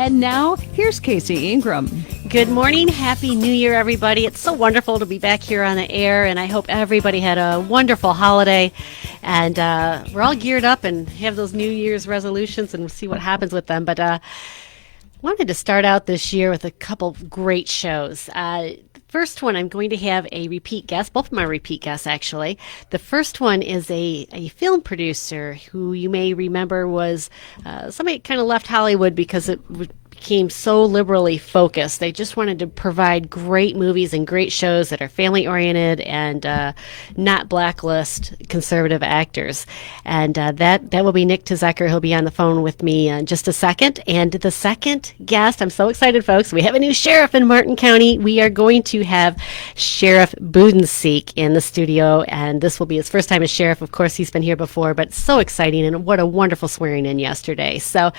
And now, here's Casey Ingram. Good morning. Happy New Year, everybody. It's so wonderful to be back here on the air, and I hope everybody had a wonderful holiday. And we're all geared up and have those New Year's resolutions and see what happens with them. But wanted to start out this year with a couple great shows. First one, I'm going to have a repeat guest, both of my repeat guests, actually. The first one is a film producer who you may remember was somebody that kind of left Hollywood because it became so liberally focused. They just wanted to provide great movies and great shows that are family-oriented and not blacklist conservative actors. And that will be Nik Tizekker. He'll be on the phone with me in just a second. And the second guest, I'm so excited, folks. We have a new sheriff in Martin County. We are going to have Sheriff Budenseek in the studio, and this will be his first time as sheriff. Of course, he's been here before, but so exciting, and what a wonderful swearing in yesterday. So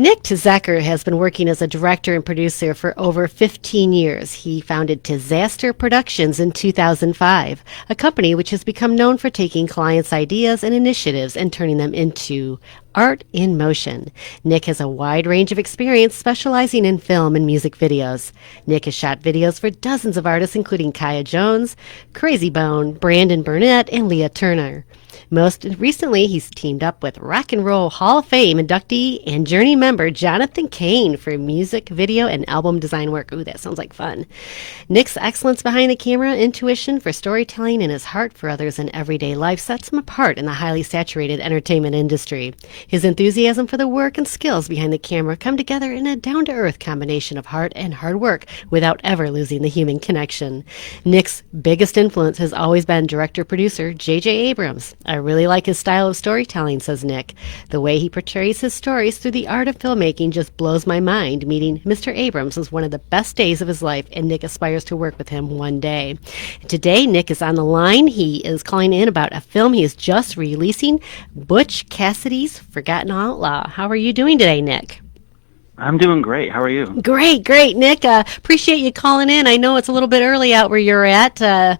Nik Tizekker has been working as a director and producer for over 15 years. He founded Tizaster Productions in 2005, a company which has become known for taking clients' ideas and initiatives and turning them into art in motion. Nik has a wide range of experience specializing in film and music videos. Nik has shot videos for dozens of artists, including Kaya Jones, Crazy Bone, Brandon Burnett, and Leah Turner. Most recently, he's teamed up with Rock and Roll Hall of Fame inductee and Journey member Jonathan Cain for music, video, and album design work. Ooh, that sounds like fun. Nik's excellence behind the camera, intuition for storytelling, and his heart for others in everyday life sets him apart in the highly saturated entertainment industry. His enthusiasm for the work and skills behind the camera come together in a down-to-earth combination of heart and hard work without ever losing the human connection. Nik's biggest influence has always been director-producer J.J. Abrams. I really like his style of storytelling, says Nik. The way he portrays his stories through the art of filmmaking just blows my mind. Meeting Mr. Abrams was one of the best days of his life, and Nik aspires to work with him one day. Today, Nik is on the line. He is calling in about a film he is just releasing, Butch Cassidy's Forgotten Outlaw. How are you doing today, Nik? I'm doing great. How are you? Great, Nik. Appreciate you calling in. I know it's a little bit early out where you're at, but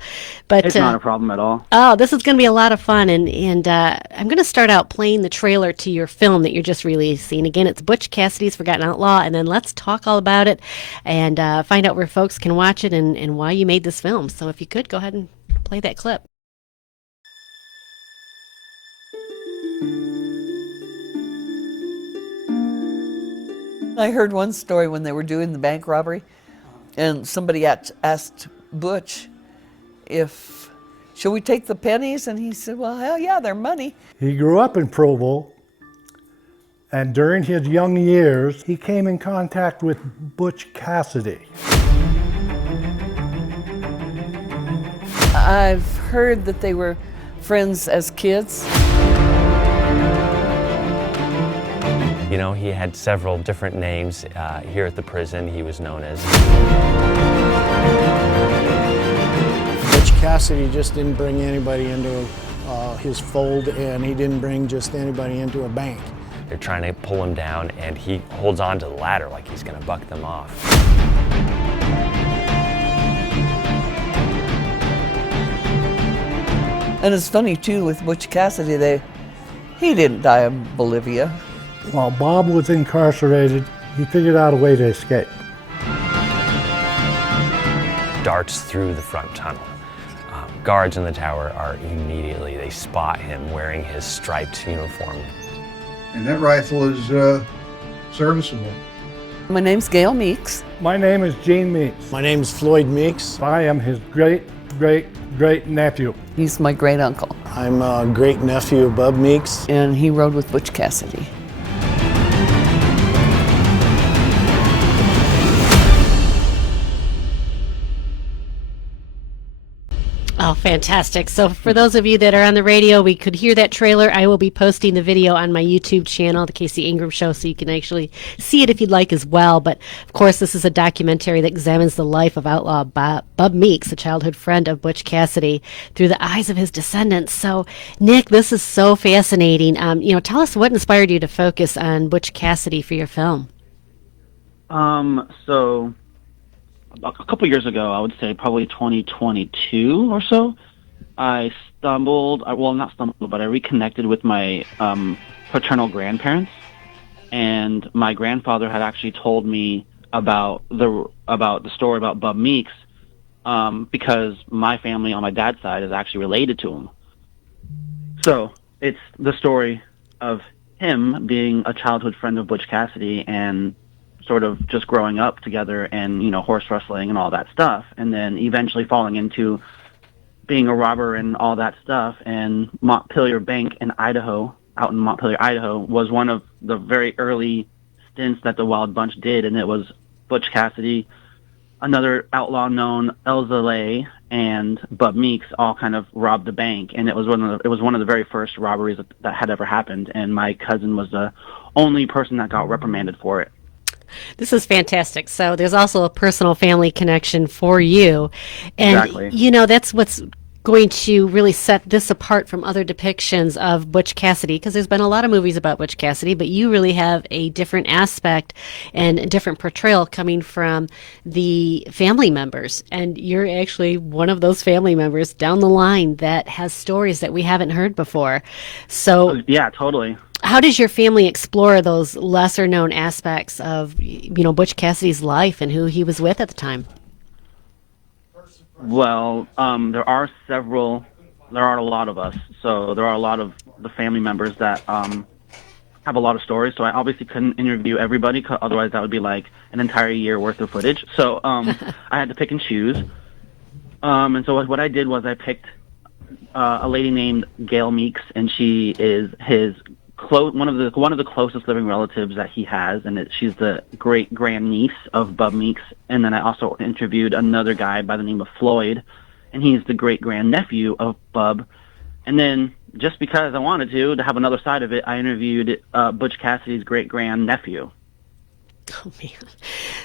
it's not a problem at all. Oh, this is going to be a lot of fun, and I'm going to start out playing the trailer to your film that you're just releasing. Again, it's Butch Cassidy's Forgotten Outlaw, and then let's talk all about it and find out where folks can watch it and why you made this film. So if you could, go ahead and play that clip. I heard one story when they were doing the bank robbery, and somebody asked Butch if, should we take the pennies? And he said, well, hell yeah, they're money. He grew up in Provo, and during his young years, he came in contact with Butch Cassidy. I've heard that they were friends as kids. You know, he had several different names. Here at the prison, he was known as... Butch Cassidy just didn't bring anybody into his fold, and he didn't bring just anybody into a bank. They're trying to pull him down, and he holds on to the ladder like he's going to buck them off. And it's funny, too, with Butch Cassidy, he didn't die in Bolivia. While Bob was incarcerated, he figured out a way to escape. Darts through the front tunnel. Guards in the tower are immediately, they spot him wearing his striped uniform. And that rifle is serviceable. My name's Gail Meeks. My name is Gene Meeks. My name's Floyd Meeks. I am his great-great-great-nephew. He's my great uncle. I'm a great nephew of Bub Meeks. And he rode with Butch Cassidy. Oh, fantastic. So for those of you that are on the radio, we could hear that trailer. I will be posting the video on my YouTube channel, The Casey Ingram Show, so you can actually see it if you'd like as well. But, of course, this is a documentary that examines the life of outlaw Bub Meeks, a childhood friend of Butch Cassidy, through the eyes of his descendants. So, Nik, this is so fascinating. Tell us what inspired you to focus on Butch Cassidy for your film. So a couple years ago, I would say probably 2022 or so, I reconnected with my paternal grandparents. and my grandfather had actually told me about the story about Bub Meeks, because my family on my dad's side is actually related to him. So it's the story of him being a childhood friend of Butch Cassidy and sort of just growing up together and, horse wrestling and all that stuff, and then eventually falling into being a robber and all that stuff. And Montpelier Bank in Idaho, out in Montpelier, Idaho, was one of the very early stints that the Wild Bunch did, and it was Butch Cassidy, another outlaw known Elza Lay, and Bub Meeks all kind of robbed the bank, and it was one of the very first robberies that had ever happened, and my cousin was the only person that got reprimanded for it. This is fantastic. So there's also a personal family connection for you. And, Exactly. That's what's going to really set this apart from other depictions of Butch Cassidy, because there's been a lot of movies about Butch Cassidy, but you really have a different aspect and a different portrayal coming from the family members. And you're actually one of those family members down the line that has stories that we haven't heard before. So Yeah, totally. how does your family explore those lesser known aspects of, Butch Cassidy's life and who he was with at the time? Well, there are a lot of us. So there are a lot of the family members that have a lot of stories. So I obviously couldn't interview everybody, otherwise that would be like an entire year worth of footage. So I had to pick and choose. And so what I did was I picked a lady named Gail Meeks, and she is his one of the closest living relatives that he has, and she's the great grandniece of Bub Meeks. And then I also interviewed another guy by the name of Floyd, and he's the great grandnephew of Bub. And then just because I wanted to have another side of it, I interviewed Butch Cassidy's great grandnephew. Oh, man.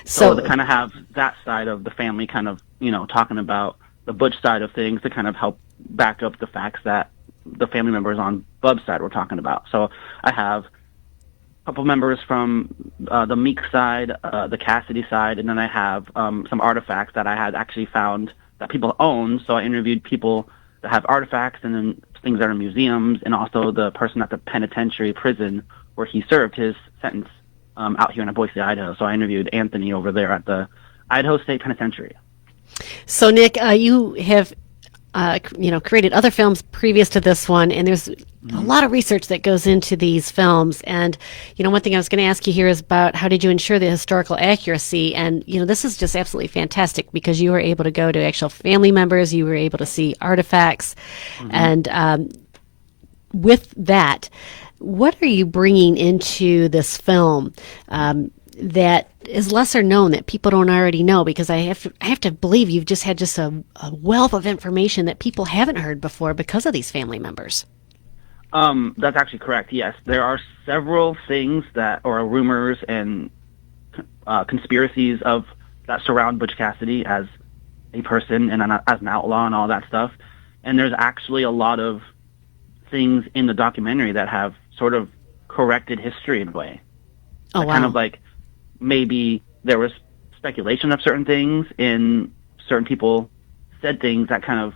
So to kind of have that side of the family kind of, talking about the Butch side of things to kind of help back up the facts that the family members on Bub's side were talking about. So I have a couple members from the Meeks side, the Cassidy side, and then I have some artifacts that I had actually found that people own. So I interviewed people that have artifacts, and then things that are in museums, and also the person at the penitentiary prison where he served his sentence out here in Boise, Idaho. So I interviewed Anthony over there at the Idaho State Penitentiary. So, Nik, you have created other films previous to this one, and there's a lot of research that goes into these films. And, one thing I was going to ask you here is about how did you ensure the historical accuracy? And, this is just absolutely fantastic because you were able to go to actual family members, you were able to see artifacts, and with that, what are you bringing into this film that is lesser known that people don't already know? Because I have to believe you've just had a wealth of information that people haven't heard before because of these family members. That's actually correct. Yes, there are several things that are rumors and conspiracies that surround Butch Cassidy as a person and as an outlaw and all that stuff. And there's actually a lot of things in the documentary that have sort of corrected history in a way. Oh, wow. Kind of like maybe there was speculation of certain things, and certain people said things that kind of,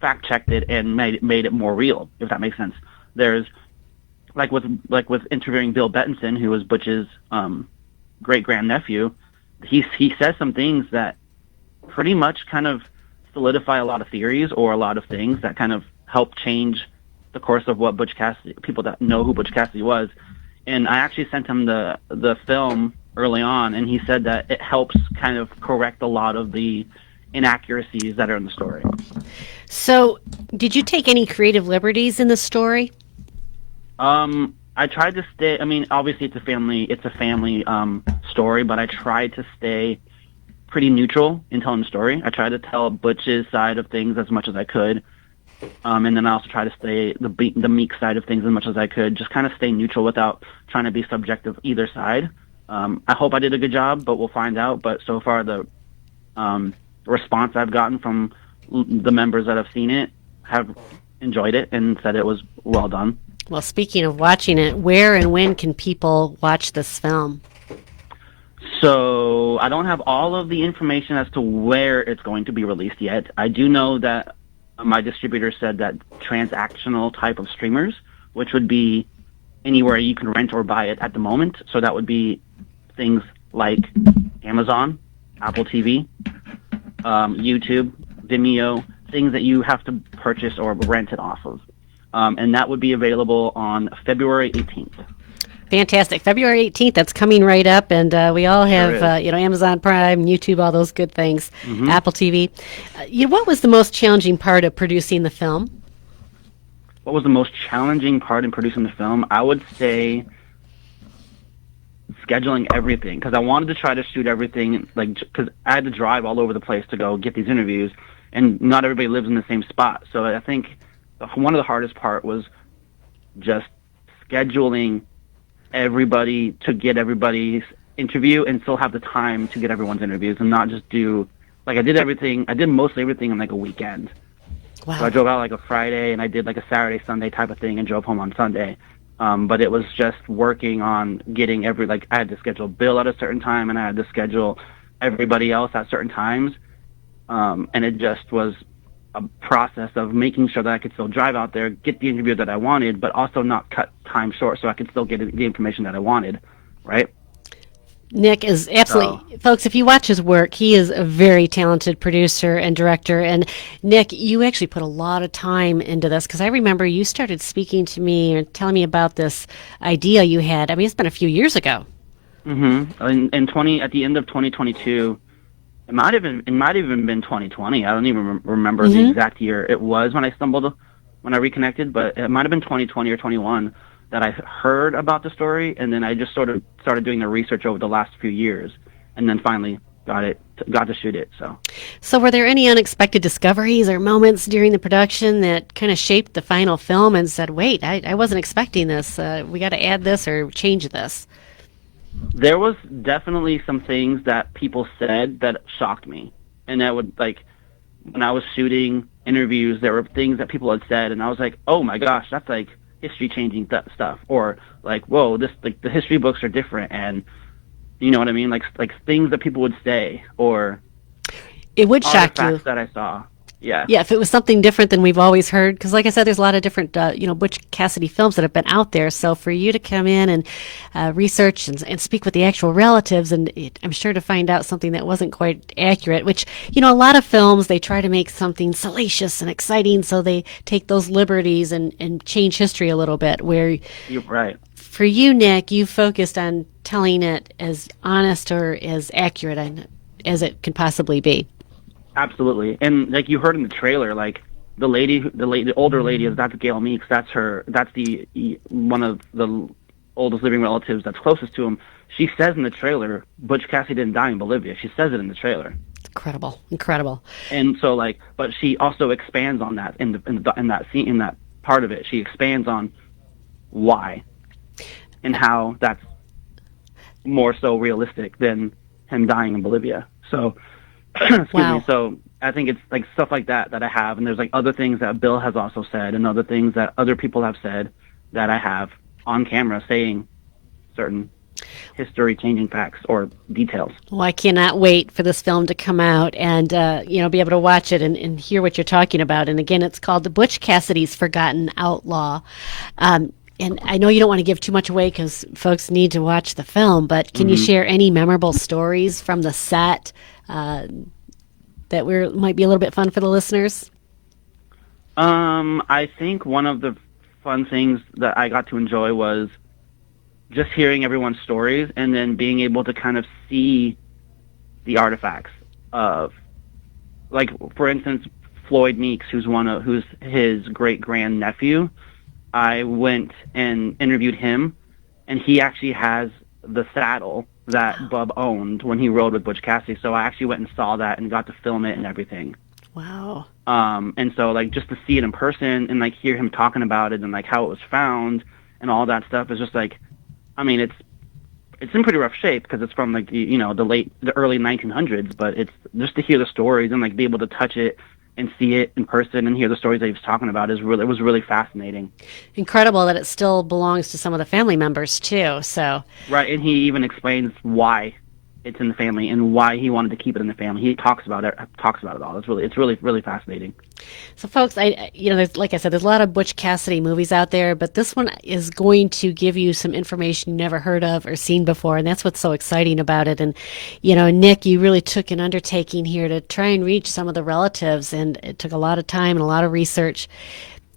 fact-checked it and made it more real, if that makes sense. There's like with interviewing Bill Bettinson, who was Butch's great grandnephew. He says some things that pretty much kind of solidify a lot of theories or a lot of things that kind of help change the course of what Butch Cassidy, people that know who Butch Cassidy was. And I actually sent him the film early on, and he said that it helps kind of correct a lot of the inaccuracies that are in the story. So, did you take any creative liberties in the story? I tried to stay. I mean, obviously it's a family story, but I tried to stay pretty neutral in telling the story. I tried to tell Butch's side of things as much as I could. And then I also try to stay the Meek side of things as much as I could, just kind of stay neutral without trying to be subjective either side. I hope I did a good job, but we'll find out. But so far, the response I've gotten from the members that have seen it have enjoyed it and said it was well done. Well, speaking of watching it, where and when can people watch this film? So I don't have all of the information as to where it's going to be released yet. I do know that my distributor said that transactional type of streamers, which would be anywhere you can rent or buy it at the moment. So that would be things like Amazon, Apple TV, YouTube, Vimeo, things that you have to purchase or rent it off of. And that would be available on February 18th. Fantastic. February 18th, that's coming right up, and we all have, Sure is. Amazon Prime, YouTube, all those good things, Mm-hmm. Apple TV. What was the most challenging part of producing the film? What was the most challenging part in producing the film? I would say scheduling everything, because I wanted to try to shoot everything, because I had to drive all over the place to go get these interviews, and not everybody lives in the same spot. So I think one of the hardest part was just scheduling everybody to get everybody's interview and still have the time to get everyone's interviews, and not just do, I did mostly everything on a weekend. Wow. So I drove out a Friday, and I did a Saturday, Sunday type of thing, and drove home on Sunday. But it was just working on getting I had to schedule Bill at a certain time, and I had to schedule everybody else at certain times. And it just was a process of making sure that I could still drive out there, get the interview that I wanted, but also not cut time short so I could still get the information that I wanted, right? Nik is absolutely, folks, if you watch his work, he is a very talented producer and director. And Nik, you actually put a lot of time into this, because I remember you started speaking to me or telling me about this idea you had. I mean, it's been a few years ago. Mm-hmm. At the end of 2022, it might have even been 2020. I don't even remember the exact year it was when I reconnected, but it might have been 2020 or 21 that I heard about the story, and then I just sort of started doing the research over the last few years, and then finally got to shoot it. So were there any unexpected discoveries or moments during the production that kind of shaped the final film and said, wait, I wasn't expecting this, we got to add this or change this? There was definitely some things that people said that shocked me, and that would, when I was shooting interviews, there were things that people had said, and I was like, oh my gosh, that's history-changing stuff, or whoa, this the history books are different, and you know what I mean, like things that people would say, or it would shock you that I saw. Yeah, if it was something different than we've always heard, because like I said, there's a lot of different Butch Cassidy films that have been out there. So for you to come in and research and speak with the actual relatives, and I'm sure to find out something that wasn't quite accurate, which a lot of films, they try to make something salacious and exciting, so they take those liberties and change history a little bit, where you're right. For you, Nik, you focused on telling it as honest or as accurate as it could possibly be. Absolutely. And you heard in the trailer, the older lady, that's Gail Meeks. That's one of the oldest living relatives that's closest to him. She says in the trailer, Butch Cassidy didn't die in Bolivia. She says it in the trailer. Incredible. And so but she also expands on that in that scene, in that part of it. She expands on why and how that's more so realistic than him dying in Bolivia. So, excuse wow. me. So I think it's stuff like that I have, and there's other things that Bill has also said, and other things that other people have said that I have on camera saying certain history-changing facts or details. Well, I cannot wait for this film to come out and be able to watch it and hear what you're talking about. And again, it's called The Butch Cassidy's Forgotten Outlaw. And I know you don't want to give too much away because folks need to watch the film, but can you share any memorable stories from the set that might be a little bit fun for the listeners? I think one of the fun things that I got to enjoy was just hearing everyone's stories and then being able to kind of see the artifacts of, for instance, Floyd Meeks, who's his great-grand nephew. I went and interviewed him, and he actually has the saddle that Bub owned when he rode with Butch Cassidy. So I actually went and saw that and got to film it and everything. Wow. And so just to see it in person and hear him talking about it and how it was found and all that stuff is just it's in pretty rough shape because it's from the early 1900s, but it's just to hear the stories and be able to touch it and see it in person and hear the stories that he was talking about it was really fascinating. Incredible that it still belongs to some of the family members too. So right, and he even explains why it's in the family and why he wanted to keep it in the family. He talks about it all. It's really fascinating. So, folks, there's, like I said, there's a lot of Butch Cassidy movies out there, but this one is going to give you some information you never heard of or seen before, and that's what's so exciting about it. And, Nik, you really took an undertaking here to try and reach some of the relatives, and it took a lot of time and a lot of research.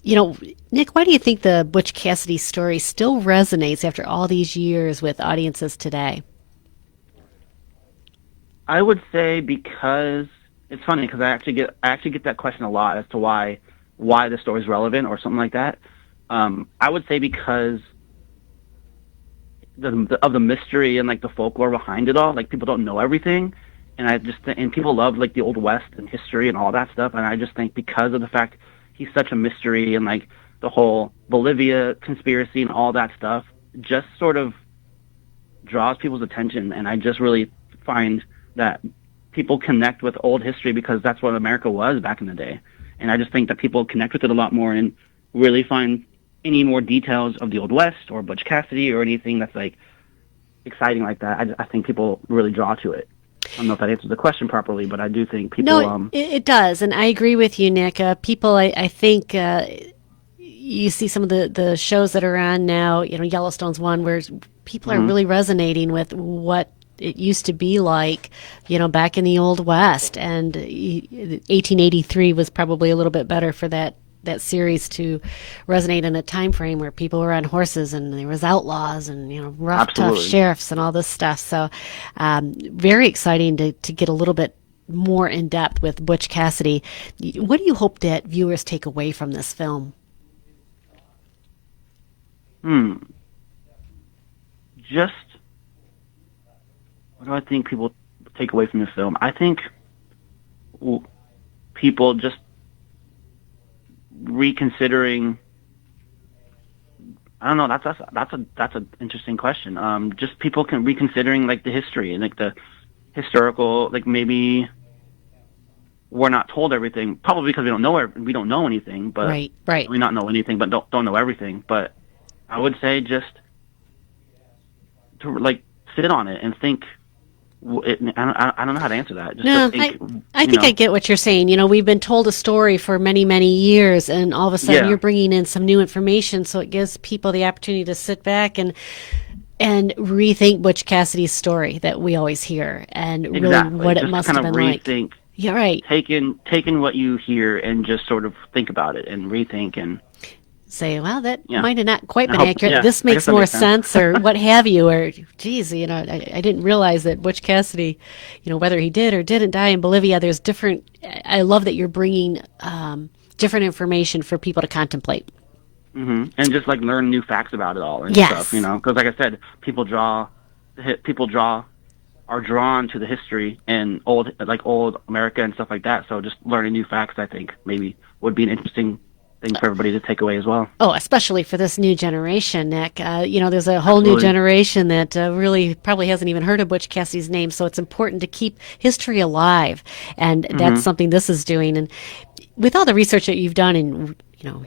Nik, why do you think the Butch Cassidy story still resonates after all these years with audiences today? I would say because it's funny because I actually get that question a lot as to why the story is relevant or something like that. I would say because of the mystery and like the folklore behind it all. Like people don't know everything, and people love like the Old West and history and all that stuff. And I just think because of the fact he's such a mystery and like the whole Bolivia conspiracy and all that stuff just sort of draws people's attention. And I just really find that people connect with old history because that's what America was back in the day. And I just think that people connect with it a lot more and really find any more details of the Old West or Butch Cassidy or anything that's like exciting like that. I think people really draw to it. I don't know if that answers the question properly, but I do think people... No, it does. And I agree with you, Nik. People, I think... you see some of the shows that are on now, Yellowstone's one where people are really resonating with what it used to be like, back in the Old West. And 1883 was probably a little bit better for that series to resonate in a time frame where people were on horses and there was outlaws and, rough, tough sheriffs and all this stuff. So very exciting to get a little bit more in depth with Butch Cassidy. What do you hope that viewers take away from this film? Just what do I think people take away from this film? I think people just reconsidering. I don't know. That's an interesting question. Just people can reconsidering like the history and like the historical, like maybe we're not told everything, probably because we don't know anything. But right. We not know anything, but don't know everything. But I would say just to like sit on it and think. I don't know how to answer that. I think I get what you're saying. We've been told a story for many, many years, and all of a sudden you're bringing in some new information, so it gives people the opportunity to sit back and rethink Butch Cassidy's story that we always hear, and really what it must have been like. Yeah, right. Taking what you hear and just sort of think about it and rethink and say, well, that might have not quite been accurate. Yeah, this makes more sense, or what have you, or geez, I didn't realize that Butch Cassidy, whether he did or didn't die in Bolivia, there's different. I love that you're bringing different information for people to contemplate. And just like learn new facts about it all and stuff, because like I said, people are drawn to the history and old America and stuff like that. So just learning new facts, I think maybe would be an interesting thing for everybody to take away as well. Oh, especially for this new generation, Nik. There's a whole new generation that really probably hasn't even heard of Butch Cassidy's name, so it's important to keep history alive, and that's something this is doing. And with all the research that you've done, and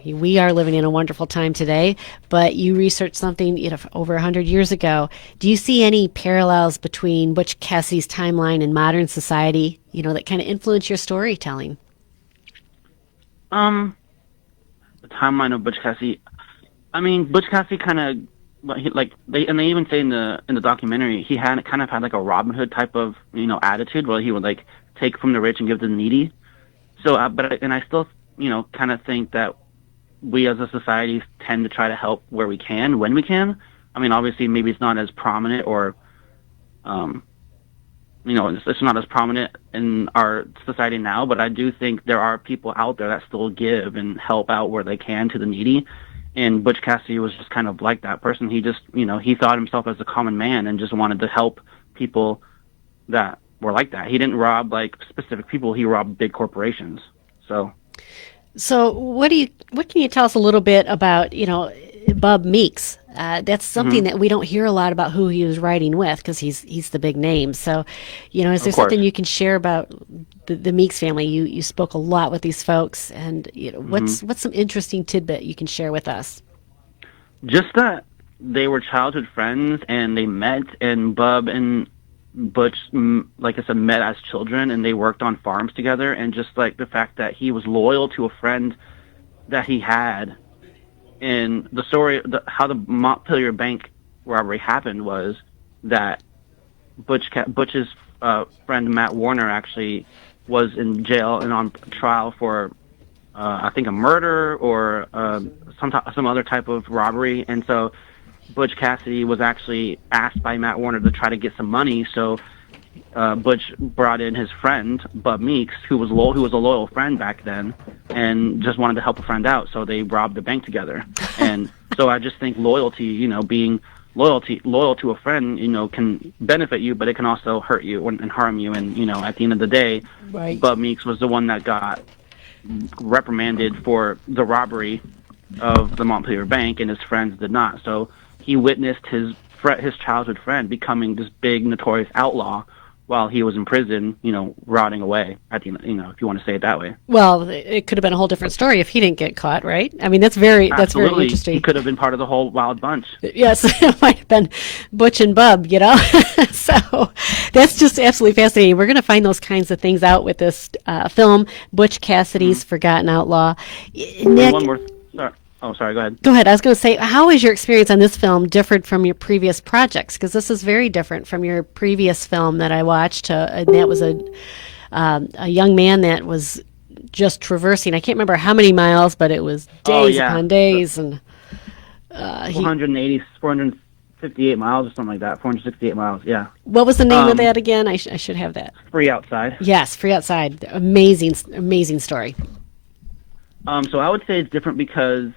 we are living in a wonderful time today, but you researched something over 100 years ago. Do you see any parallels between Butch Cassidy's timeline and modern society, that kind of influence your storytelling? Timeline of Butch Cassidy. I mean, Butch Cassidy kind of they even say in the documentary he had like a Robin Hood type of attitude where he would like take from the rich and give to the needy. So, I still kind of think that we as a society tend to try to help where we can when we can. I mean, obviously maybe it's not as prominent or it's not as prominent in our society now, but I do think there are people out there that still give and help out where they can to the needy. And Butch Cassidy was just kind of like that person. He just, he thought himself as a common man and just wanted to help people that were like that. He didn't rob like specific people. He robbed big corporations. So what can you tell us a little bit about, Bub Meeks? That's something that we don't hear a lot about who he was writing with, because he's the big name. So, is there something you can share about the Meeks family? You spoke a lot with these folks, and what's some interesting tidbit you can share with us? Just that they were childhood friends and they met, and Bub and Butch, like I said, met as children, and they worked on farms together, and just like the fact that he was loyal to a friend that he had. And the story, how the Montpelier Bank robbery happened was that Butch's friend Matt Warner actually was in jail and on trial for I think a murder or some other type of robbery, and so Butch Cassidy was actually asked by Matt Warner to try to get some money. So Butch brought in his friend Bub Meeks, who was a loyal friend back then, and just wanted to help a friend out. So they robbed the bank together. And so I just think loyalty, being loyal to a friend, can benefit you, but it can also hurt you and harm you. And at the end of the day, Right. Bub Meeks was the one that got reprimanded for the robbery of the Montpelier Bank, and his friends did not. So he witnessed his childhood friend becoming this big notorious outlaw while he was in prison, rotting away at the, if you want to say it that way. Well, it could have been a whole different story if he didn't get caught, right? I mean, that's very Absolutely. interesting. He could have been part of the whole wild bunch. Yes, it might have been Butch and Bub, So that's just absolutely fascinating. We're going to find those kinds of things out with this film, Butch Cassidy's Forgotten Outlaw. Nik, One more. Sorry. Oh, sorry. Go ahead. go ahead. I was going to say, how is your experience on this film different from your previous projects? Because this is very different from your previous film that I watched. And that was a young man that was just traversing. I can't remember how many miles, but it was days upon days, and 458 miles or something like that. 468 miles. Yeah. What was the name of that again? I should have that. Free Outside. Yes, Free Outside. Amazing story. So I would say it's different because,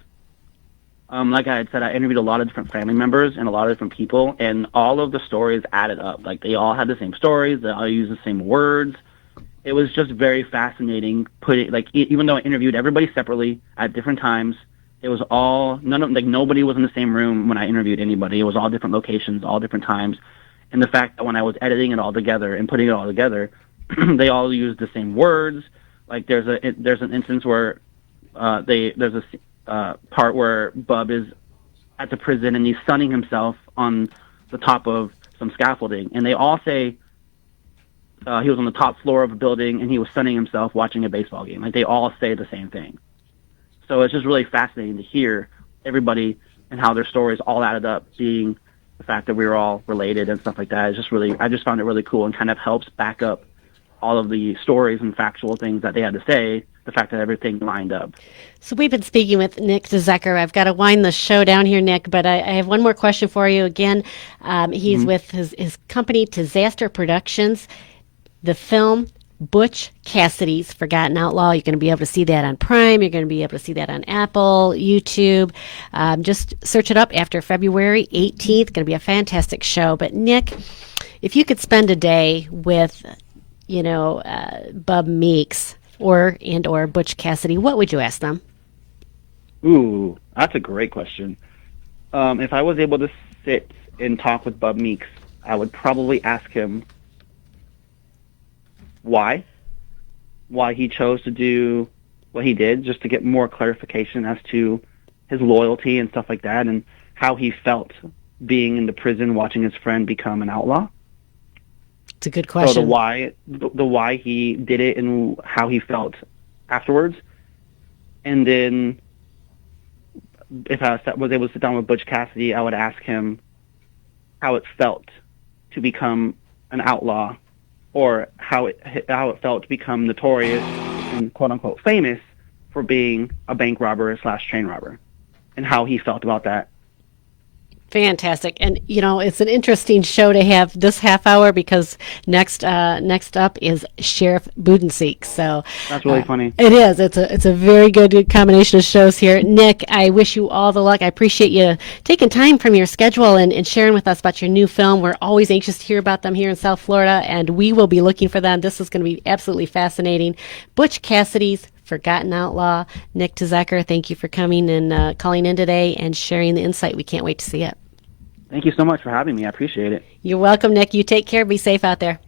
like I had said, I interviewed a lot of different family members and a lot of different people, and all of the stories added up. Like, they all had the same stories. They all used the same words. It was just very fascinating. Even though I interviewed everybody separately at different times, it was all nobody was in the same room when I interviewed anybody. It was all different locations, all different times, and the fact that when I was editing it all together and putting it all together, they all used the same words. Like, there's an instance where there's a part where Bub is at the prison and he's sunning himself on the top of some scaffolding, and they all say he was on the top floor of a building and he was sunning himself watching a baseball game. Like, they all say the same thing. So it's just really fascinating to hear everybody and how their stories all added up, being the fact that we were all related and stuff like that. It's just I just found it really cool, and kind of helps back up all of the stories and factual things that they had to say, the fact that everything lined up. So we've been speaking with Nik Tizekker. I've got to wind the show down here, Nik, but I have one more question for you. Again, he's with his company, Tizaster Productions. The film, Butch Cassidy's Forgotten Outlaw. You're going to be able to see that on Prime. You're going to be able to see that on Apple, YouTube. Just search it up after February 18th. Going to be a fantastic show. But Nik, if you could spend a day with, Bub Meeks or Butch Cassidy, what would you ask them? Ooh, that's a great question. If I was able to sit and talk with Bub Meeks, I would probably ask him why he chose to do what he did, just to get more clarification as to his loyalty and stuff like that, and how he felt being in the prison watching his friend become an outlaw. It's a good question. So the why he did it and how he felt afterwards. And then if I was able to sit down with Butch Cassidy, I would ask him how it felt to become an outlaw, or how it felt to become notorious and quote unquote famous for being a bank robber / train robber, and how he felt about that. Fantastic. And, it's an interesting show to have this half hour, because next up is Sheriff Budenseek. So that's really funny. It is. It's a very good combination of shows here. Nik, I wish you all the luck. I appreciate you taking time from your schedule and sharing with us about your new film. We're always anxious to hear about them here in South Florida, and we will be looking for them. This is going to be absolutely fascinating. Butch Cassidy's Forgotten Outlaw. Nik Tizekker, thank you for coming and calling in today and sharing the insight. We can't wait to see it. Thank you so much for having me. I appreciate it. You're welcome, Nik. You take care. Be safe out there.